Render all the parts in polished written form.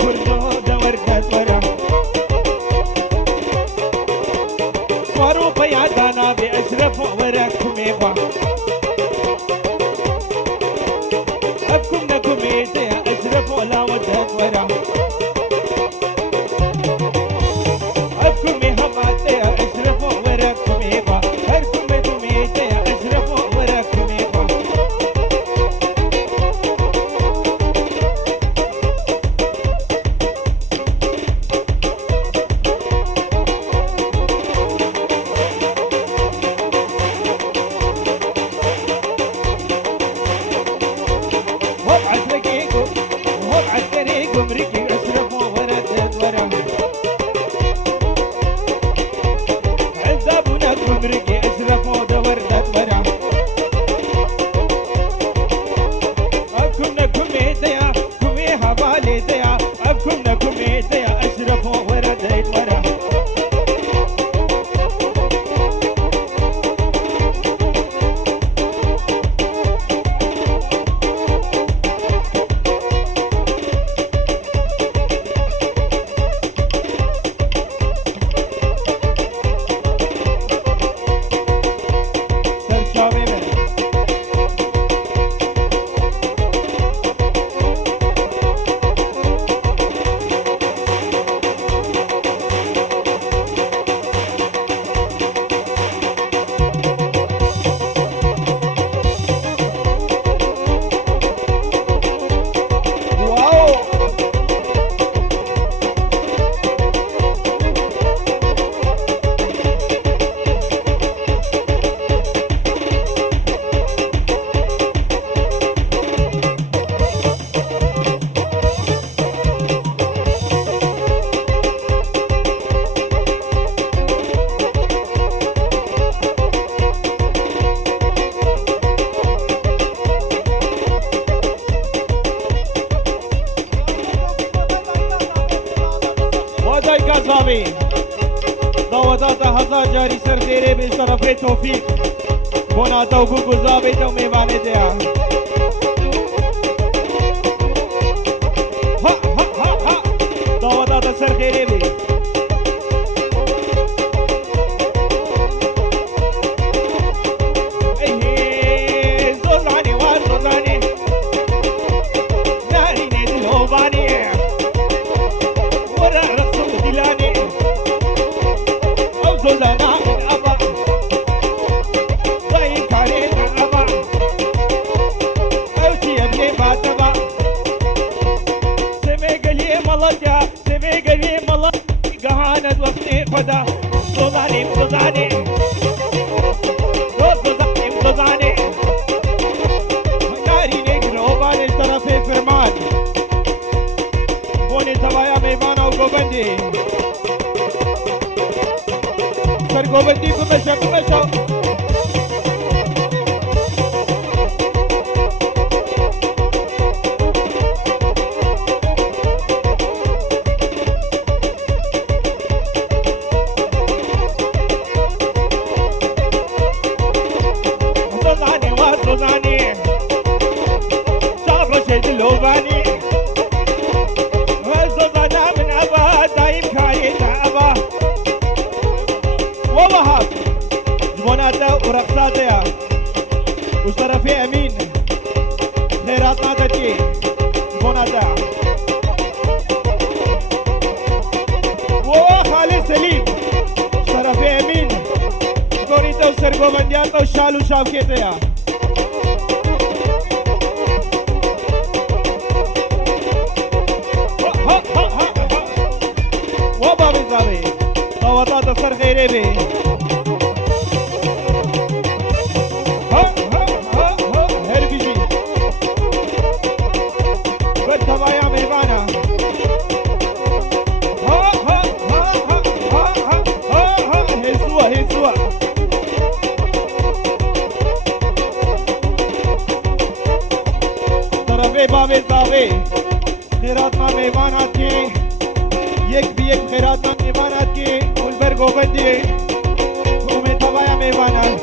كردو دور كتورة وارو بيادانا بأشرف وركم يبا أبكم لكم إيدي أشرف ولا ودهت ورا أبكم يهماتي أشرف وركم يبا هركم لكم إيدي أشرف وركم يبا صابي ضوضات هزار جاري سر ديري بالطرفي توفيق بوناتا وقوقو زابي تو ميواني ديا ها ها ها ها ضوضات سر ديري بي ايه زوزاني وزوزاني ناري نيدي هوباني فدا صوزاني صوزاني صوزاني صوزاني ناري نيجرو بالي طرفي فرمان بوني توايا ميوانا وقوبندي سر قوبندي كمشا كمشا ورقصاتها وطرفي امين خيراتنا تجي بوناتا وخالد سليم طرفي امين كوريتا وسرقو بندياتا وشالو شاوكيتها وبابي زابي ضوطات السر غيري بي خیراتنا میوانات کی یک بی یک خیراتنا میوانات کی اولبر گوبندی اومه توایا میوانات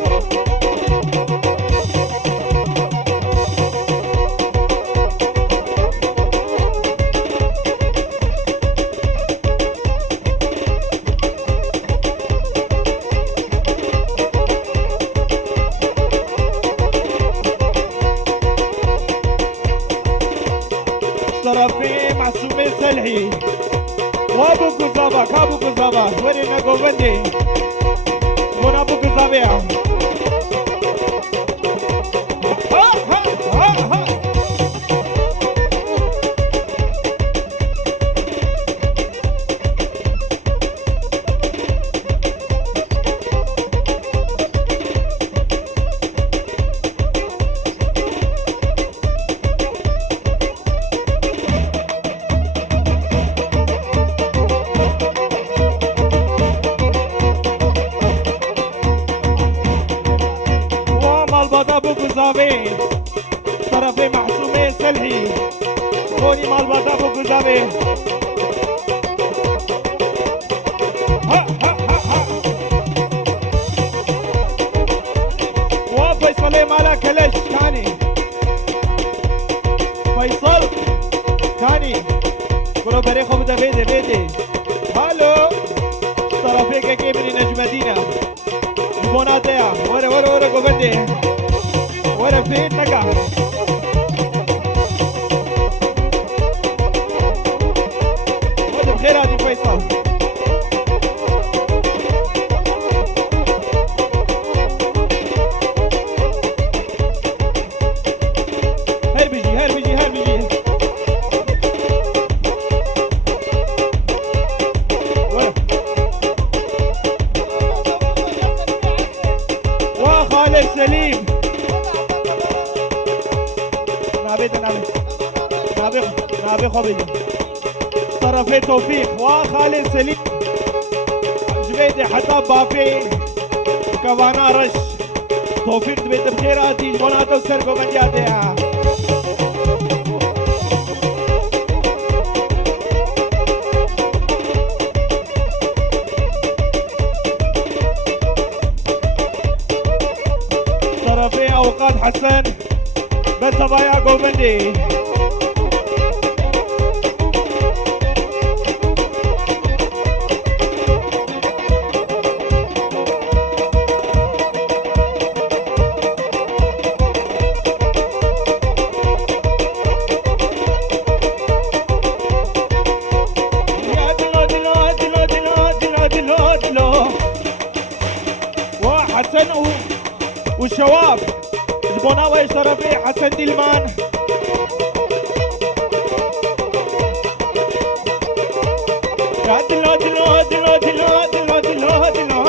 بندي وابو كوزابا كابو كوزابا ورينا بندي بونا ابو كوزابا طرفي محسومي سلهي خوني مال بطابو كوزابي ها ها ها ها وفيصلي مالا كلش كاني فيصل كاني كلو بريخو بدا بيدي بيدي هالو طرفي كي مني نجم مدينة جبوناتيا ورا ورا ورا قوبندي ورا فين نقع ودي بخير هادي فيصل هاي بيجي هاي بيجي هاي بيجي وخالد سليم نابي خبيجي طرفي توفيق وخالد سليم جبيدي حتى بافي كوانا رش توفيق دبيت بخيراتي جبوناتو سرقو من جاديها طرفي اوقات حسن بس بايا قومندي وحسن والشباب جبونا ويشرفي حسن ديلمان دلو دلو دلو دلو دلو دلو دلو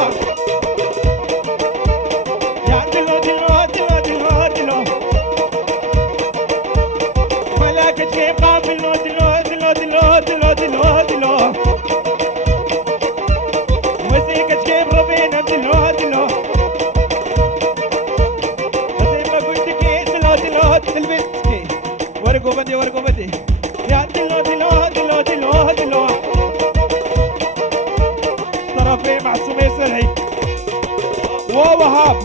يا دلو دلو دلو دلو دلو ملاك شيقا دلو دلو دلو دلو دلو دلو دلو وزيك شيب ربينا دلو دلو تلبسكي ورقو بدي يا دلو دلو دلو دلو دلو طرفي معصومي سلهي ووهاب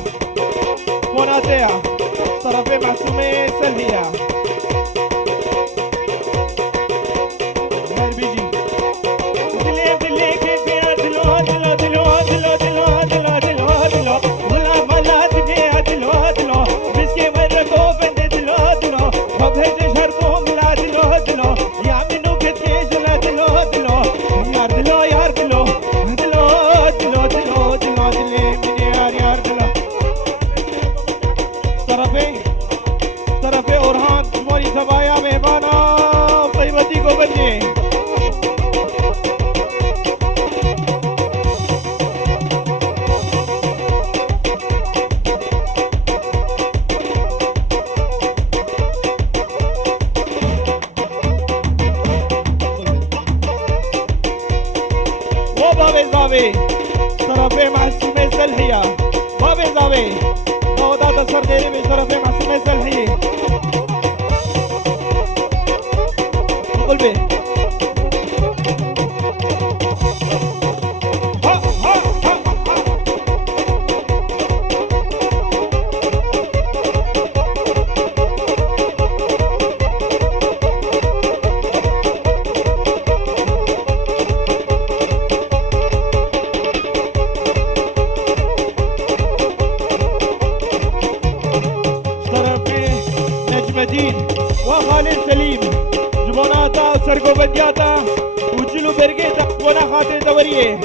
وناتيا طرفي معصومي سلهية هاي بيجي دلي دلي كيف يا دلو دلو دلو دلو دلو دلو دلو دلو ولا ملا دنيا دلو دلو مسكي ورقو بدي وبهج شربهم لا دلو دلو يا منو كتيج لا دلو دلو يا دلو يا دلو دلو دلو دلو دلو دلي من يا دلو طرفي اورهان موري سبايا مهمانا طيبتي کو بني بابي زاوي طرفي معصومي سلحية بابي زاوي موضات السرديري من طرفي معصومي سلحية قلبي ها ها ها وخالد سليم جبوناتا سرقو بندياتا وجلو برقيتا وانا خاطر دوريه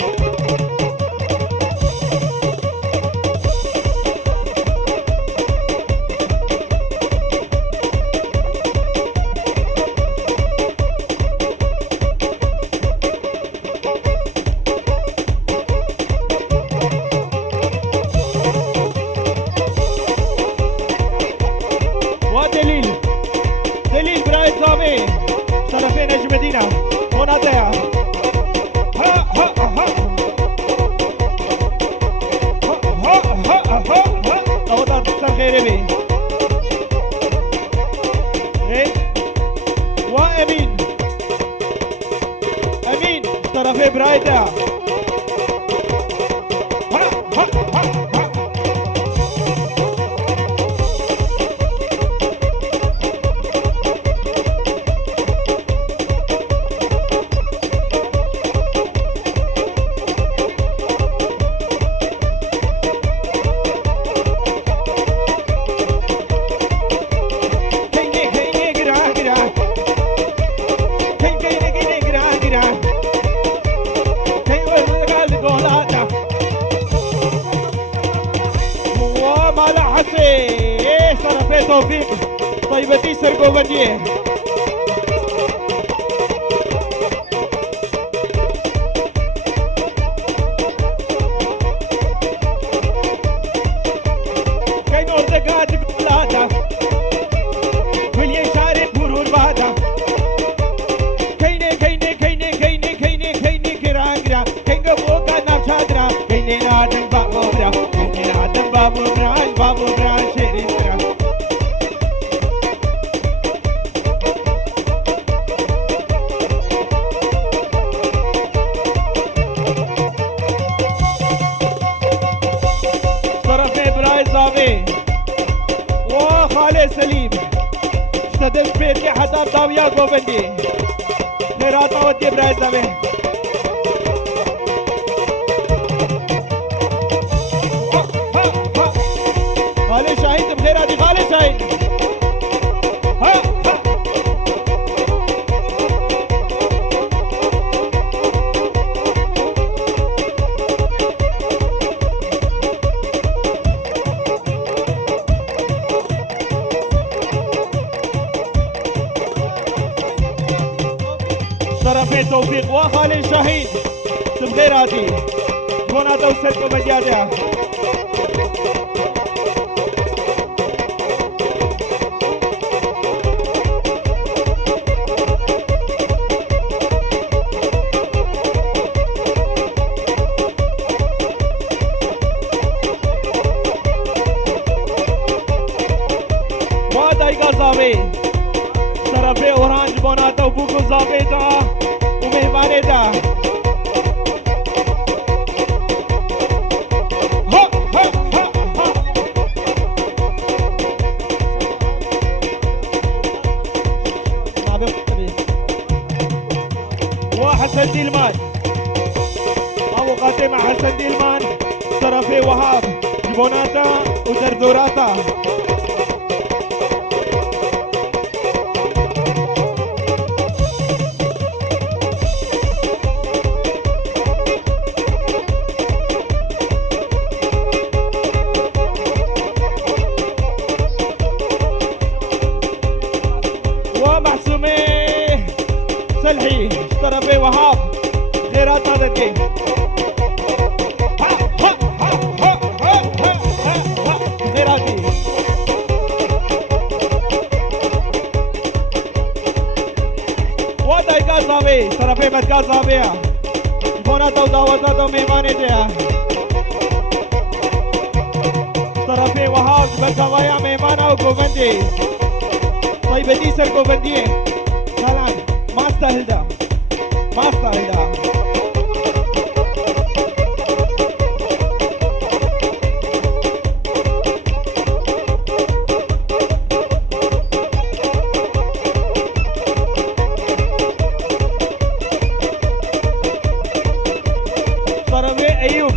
دليل برايد صافي طرفين نجم مدينة مناطقة ها ها ها ها ها ها ها أوضاع تصل خيري بي وأمين أمين طرفي برايدة توفيق طيبتي سرقو بديه كاين أردقات بلاده واللي يشارك مرور بعده كاينه كاينه كاينه كاينه كاينه كاينه كراكرا كاين قبوكا نبشادرا كاينه نادم بابوبرا كاينه نادم بابوبرا بابوبرا شيرين وخالي سليم اشتدت بيركي حتى داويا گوبندي خيراتا ودي براي زاوي خالي شاهين بخير هادي خالي شاهين ها ها طرفي توفيق وخالي شاهين بخير هادي هنا توصلكم مجادة وادايقا زاوي طرفي اورانج بوناتا وبوكو زاوي دا ومهماني دا وحسن ديلمان أبو قاتم حسن ديلمان طرفي وهاب جبوناتا ودردوراتا ومحسومي سلحي طرفي وهاب غيرات هذا الجيم غيراتي واداي كازابي طرفي بد كازابي بوناتا ودعوتاتا وميماني جيا طرفي وهاب بكوايا ميمانا وكوفندي طيبتي سر كوفندي سلام ما استاهل ده ما استاهل ده طرفي ايوب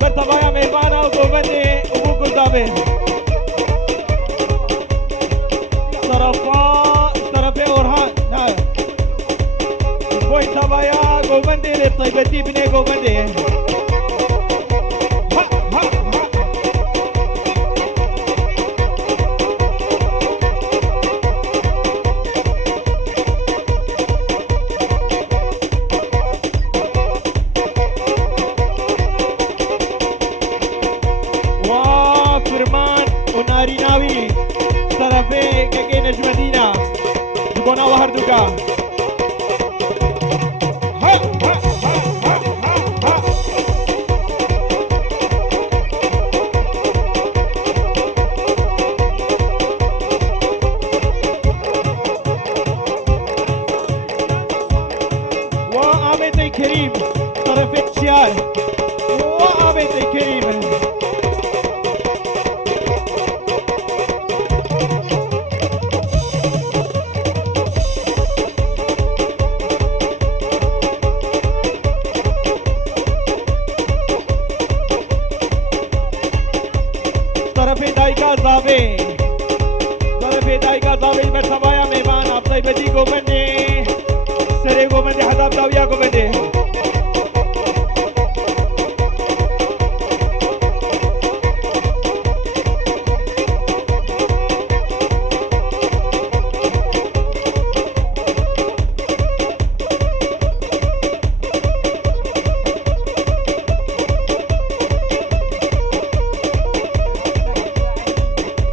برتبايا ميمانا وكوفندي وبوكو زابي طرفي اورهان قوبندي لطيبتي بني قوبندي وفرمان وناريناوي طرفي كاكي نجم مدينة جبونا وهردوكا وعامتي كريم طرفي تشيار وعامتي كريم طرفي دايكا زابي طرفي دايكا زابي بتسوايا ميبان ابطي بدي قوبندي سري قوبندي حساب داويا قوبندي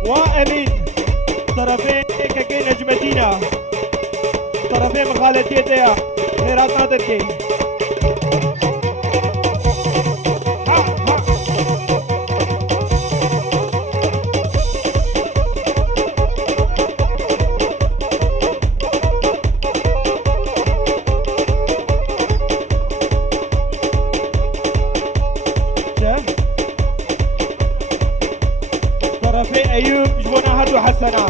وامين طرفين كاكي نجمتينا طرفين مخالتيتها خيرات ناطركي طرفي ايوب جبونا هدو حسنا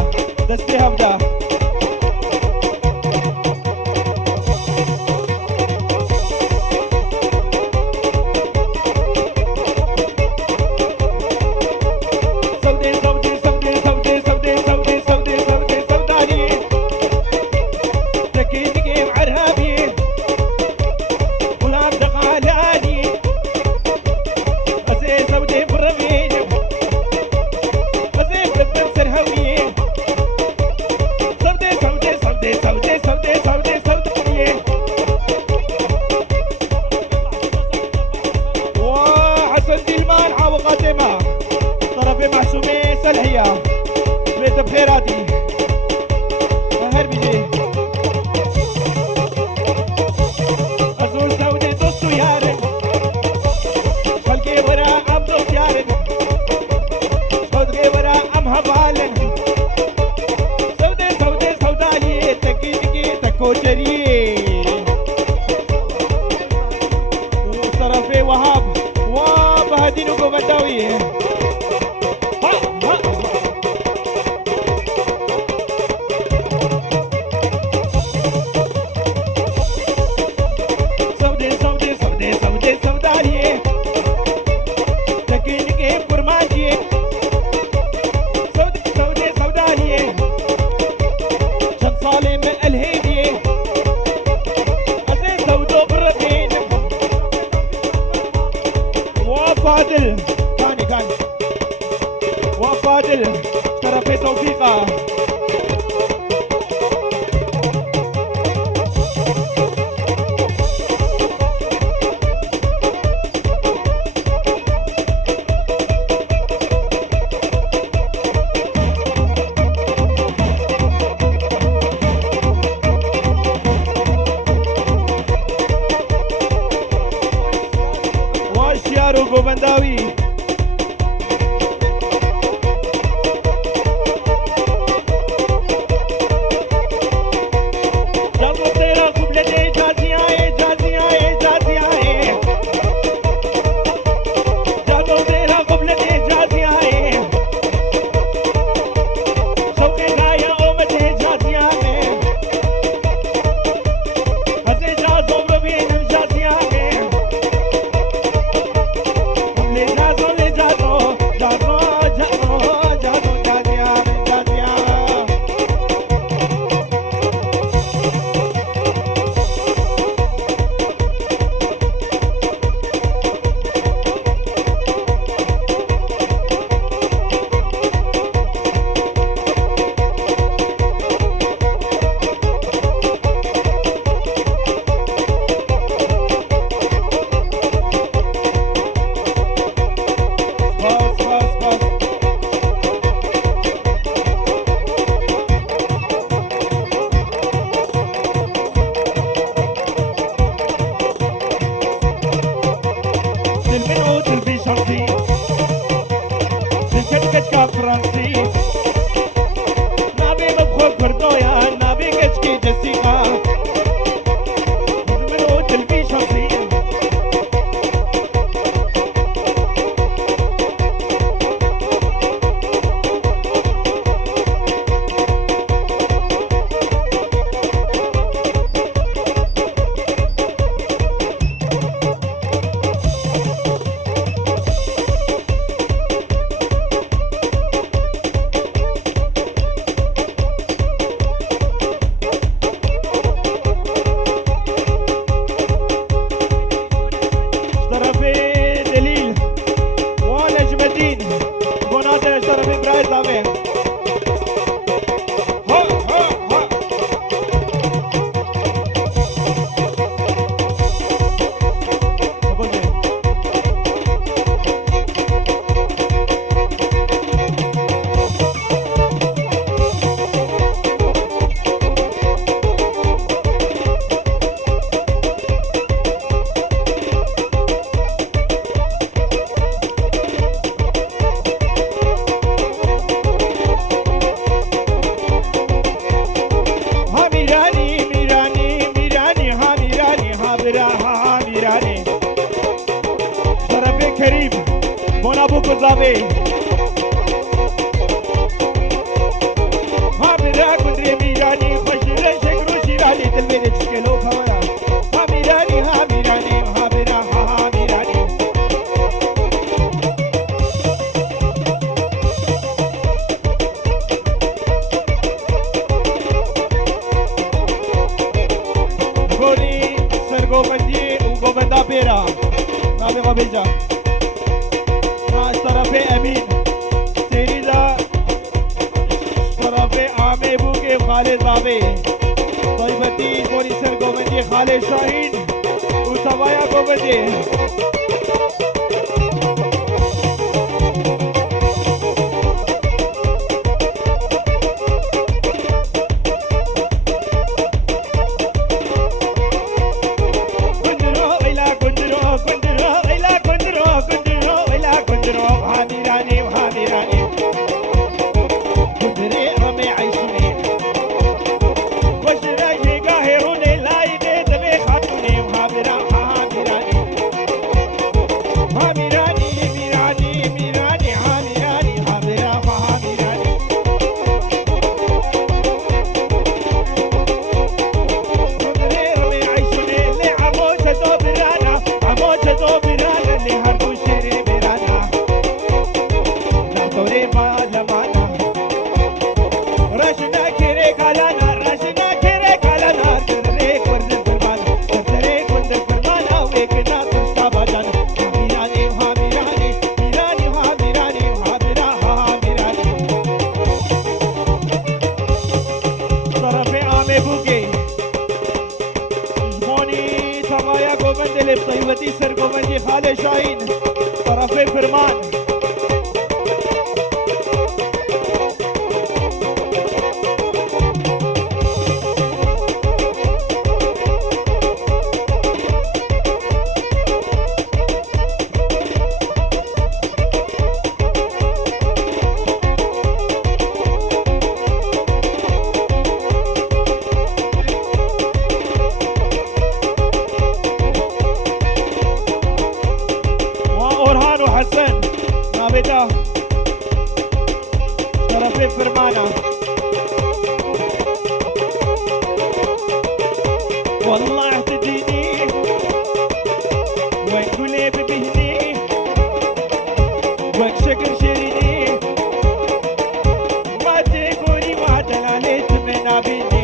دستي هبدا سودي سودي سودي سودي سودي سودي سودي سودي سوداني تكي تكي معرهابي غلام دقالاني أسي سودي برمين أسي بلبن سرهوي سودي سودي سودي سودي سودي سودي سوداني وحسن ديلمان عاو قاتمة طرفي محسومي سلحية بيت بخيراتي هربيجي أزول سودي دوستو يارن خلقي ورا أم دوست يارن خلقي ورا أم هبالن سودي سودي سوداني تكي تكي تكوشري وطرفي وهاب وبهدينو قوبنداوي سودي سودي سودي سودي سوداني تكي تكي برمانجي سودي سودي سوداني شن صالم الهيدي أزي سودو بربين وفادل كان وفادل طرفي توفيقة واشيارو قوبنداوي جابو تيرا قبلتي جازياي جازياي جازياي جابو تيرا قبلتي جازياي شوقي غاية أمتي جازياي هزي جازو بربين جازياي زاوي ها برا كندري ميراني خشرة شكرو شيراني تلميذ تشكلو خوايا ها ميراني ها ميراني ها برا ها ميراني غوري سرگو بندي وغوبندا بيرا نابي غبيجا ناس طرف امين سيريزا طرف عامي بوكي خالد زاوي طيبتي غوري سرگو بندي خالد شاهين وسوايا غوبندي طيبتي سرقو منجي خالد شاهين طرفي فرمان حسن نابتا طرفي فرمانة والله اهتديني وين قولي ببهني وين شكر شريني ما تقولي ما دلالت من عبيني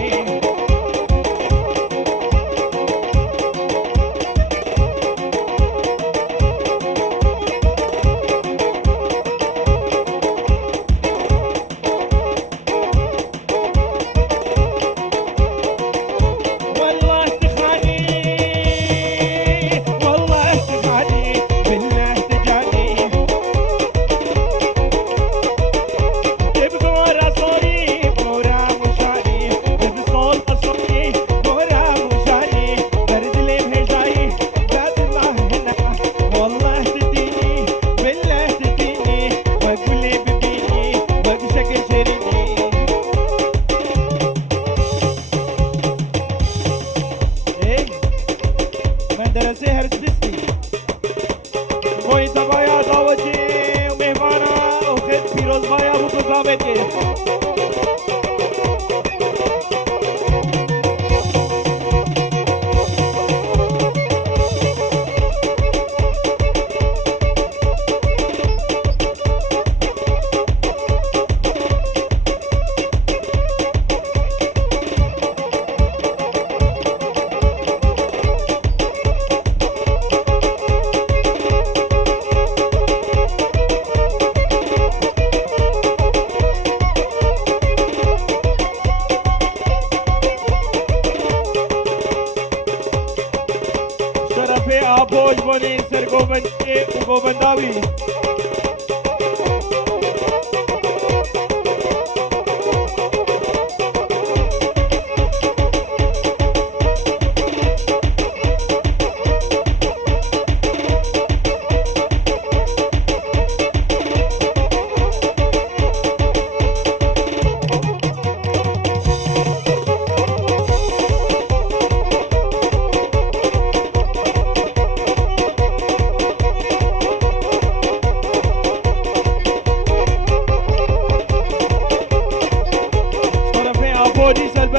Após Bonin ser gobandawi.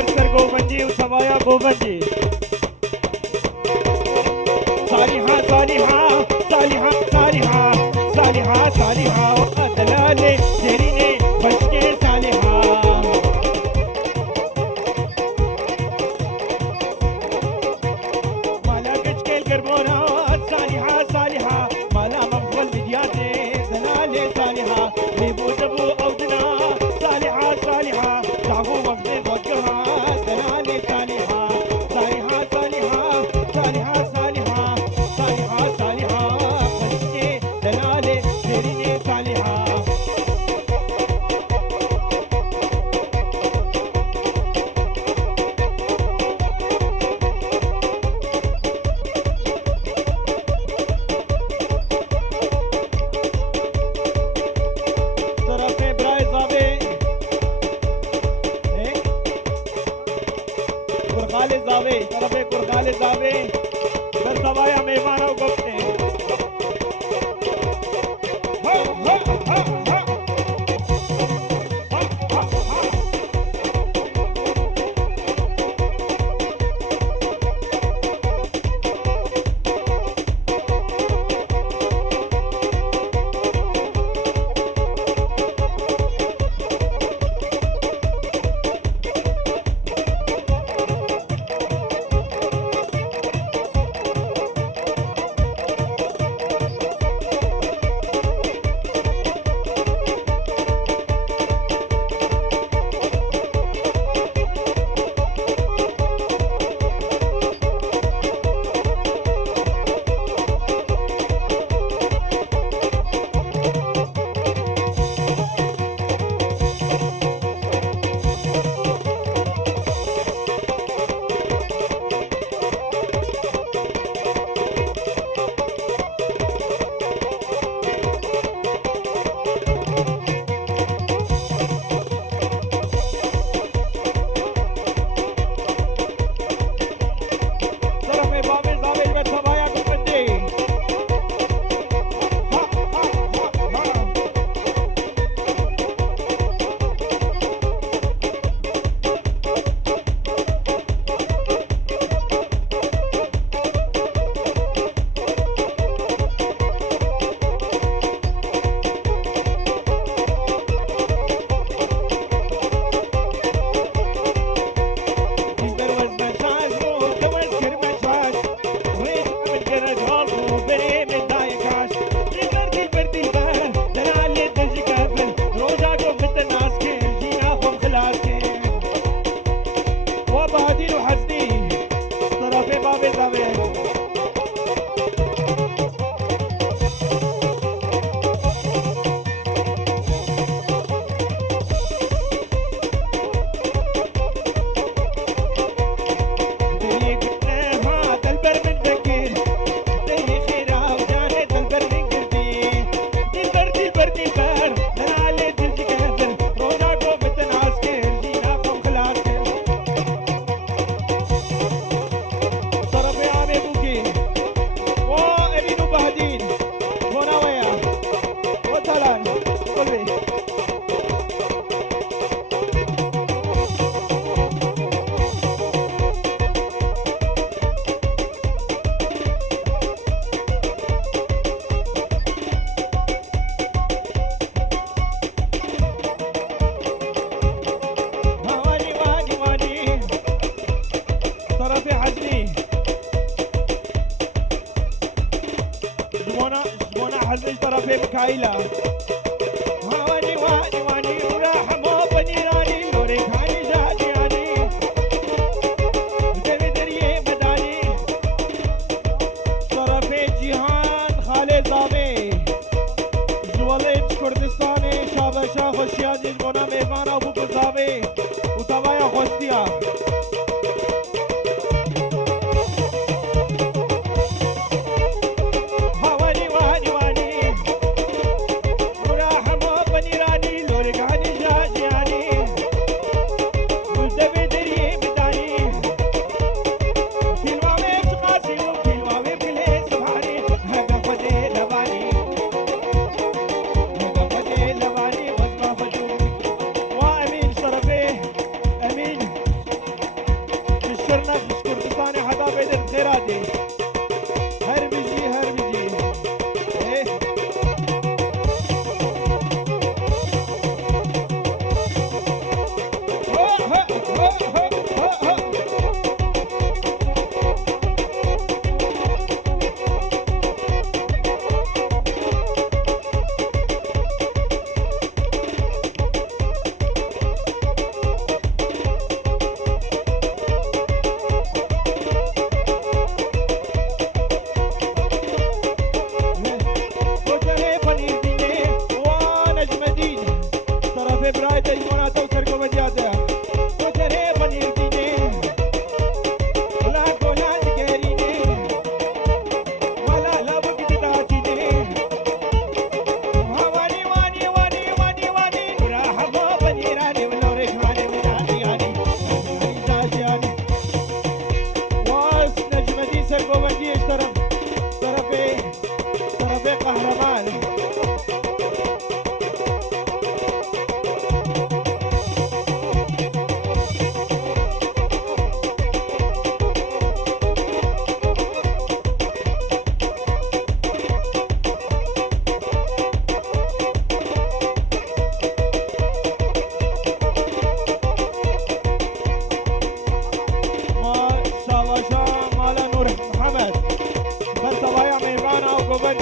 برسر گوبندی و سوایا گوبندی صالحة صالحة صالحة صالحة صالحة صالحة دلالة جريني بشكي صالحة مالا بشكي القربونات صالحة صالحة مالا مفضل بدياتي دلالة صالحة ليبو دبو أودنا صالحة صالحة تعبو مفضل وجهها دلالة صالحة صالحة صالحة صالحة صالحة صالحة صالحة بشكي دلالة جريني صالحة طرف برای زابه قرقال زاوی طرف قرقال زاوی در سوایا میوانو گفته ها ها ها ها طرف باب زاوی در سوایا گفته ها ها ها ها دیگر وزمشاش رو دوز کرمشاش ویش من جرد هالو بری من دایکاش دیگر دیگر دیگر دلاله دلج کفل روزا کو بتناس کے جینا خم خلاص کے و بهادین و حسنی طرف باب زاوی دلی گرتے ہاں دلبر من فکر دلی خیرہ و جانے دلبر من گردی دلبر دلبر دلبر دلالے دل جگہدل روزا کو بتناس کے جینا کم خلاص کے طرف عام بوکی و امین و بہدین و نویا و تلان قلبی واني واني واني طرف حزني زمونا حزني طرف بكايلا واني واني واني وراح مو بنيراني لوري خاني جادياني دريه بداني طرف جيهان خالد زاوي زوالت كردستاني شابشا خوشيادي زمونا مهمانا ابو بزاوي وتوايا خوستيا واني واني واني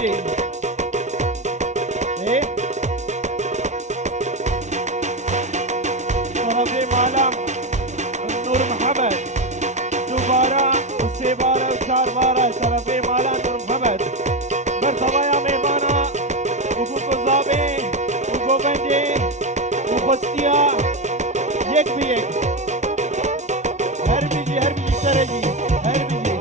गोबंदी طرفي معلم نور محمد دو بارا وسي بارا وچار بارا طرفي معلم نور محمد مرتبايا ميمانا وكوكو زابي وگوبندي وخستيا يك بيك هر بيجي سرجي هر بيجي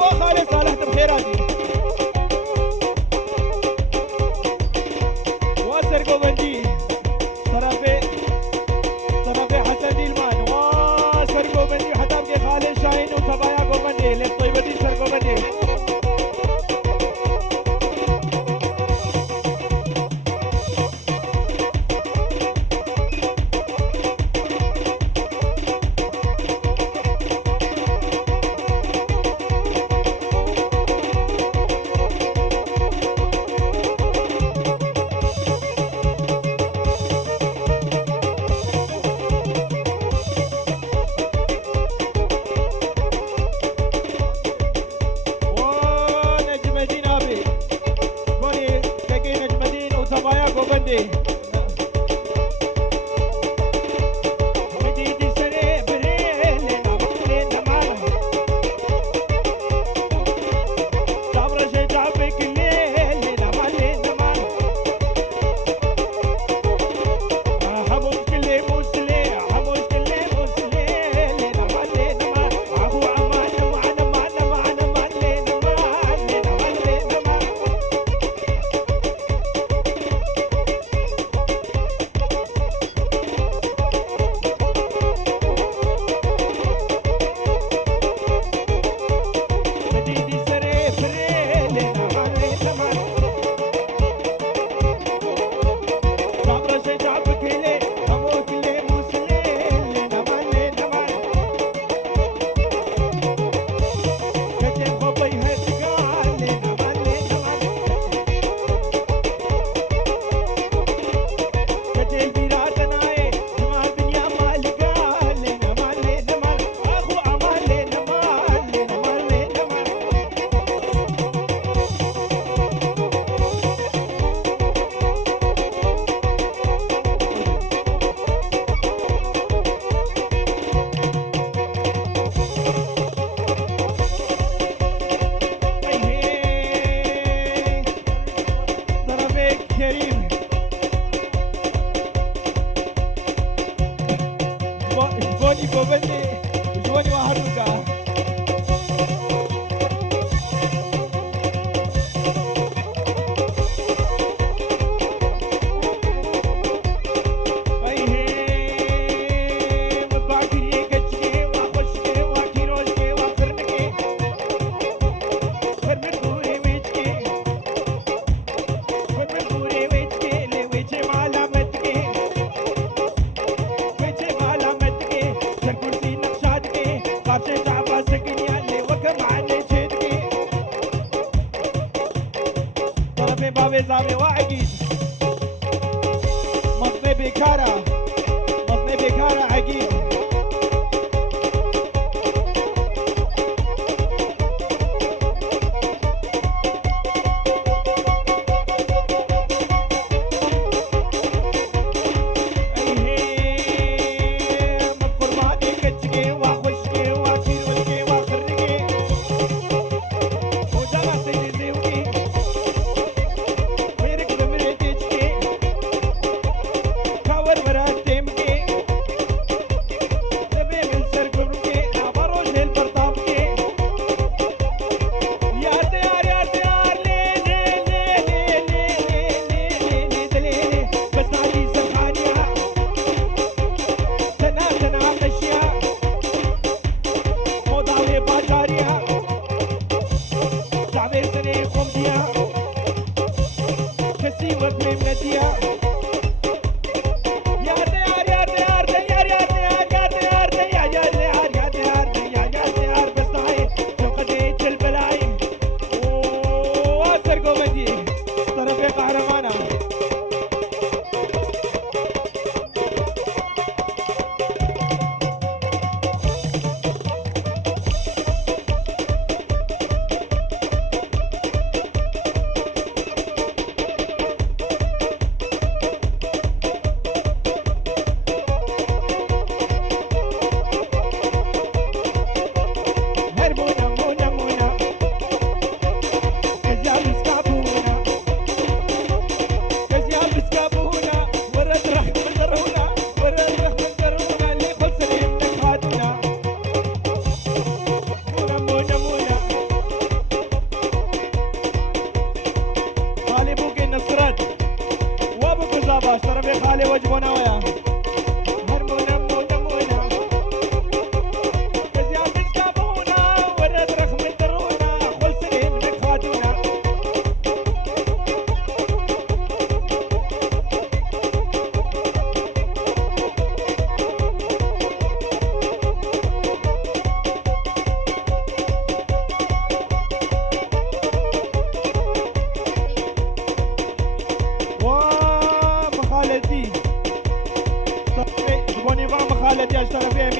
وخالد صالح بخيراتي واسر گوبندي طرفي حسن ديلمان واسر گوبندي حتى بكي خالد شاهين وتبايا گوبندي لك طيبتي سر گوبندي ونجم الدين ابي بوني كاكي نجم الدين وتبايا گوبندي مديدي سري بريلنا مخلينا معنا صبر شي تعبك الليلنا مالينا معنا حبوش كلي مسلي حبوش كلي مسلي لنا مالينا معنا عبو عمانا معنا مالينا معنا مديدي سري بريلنا مالينا معنا صبر شي تعبك اللي حبوش كلي مسلي لنا مالينا معنا كتب خطي هتقال لنا مالينا معنا كتب بيراتنا ما الدنيا مالقال لنا مالينا معنا اخو عمالنا مالينا معنا طرفك كريم جوني گوبندي جوني وحدوكا مباكري كچكي واخشكي واكيروشكي واخرنكي فرمكوري ويچكي فرمكوري ويچكي لويچي معلمتكي ويچي معلمتكي سركرسي نقشاتكي قابشي تعبا سكنيا اللي وكم عني جيدكي طرفي بابي زابي واعقيد مصني بكارة عقيد مفرماتي كچكي واخشكي واكيروشكي واخرنكي وداما سيدي زيوكي ويرك بمريتيچكي كاور مراتيمكي لبي من سر قبركي عبروش البرطابكي يار ديار يار ديار لي لي لي لي لي لي دليلي بس علي سرحانيا تنا مشيا موضعي باشاريا تعبير سني خمديا كسيوة ممنتيا يار ديار يار ديار ديار يار ديار يار ديار ديار يار ديار يار ديار ديار يار ديار بس نهاي قضيت البلاي واسر گوبندي طرفي قهرمانه بابا اشترى في خالي وجبنا وياه هرمونا مونا مونا بس يا بس كابونا ورد رخم الدرونا خل سليم منك خاتونا خالتي اشترى فيها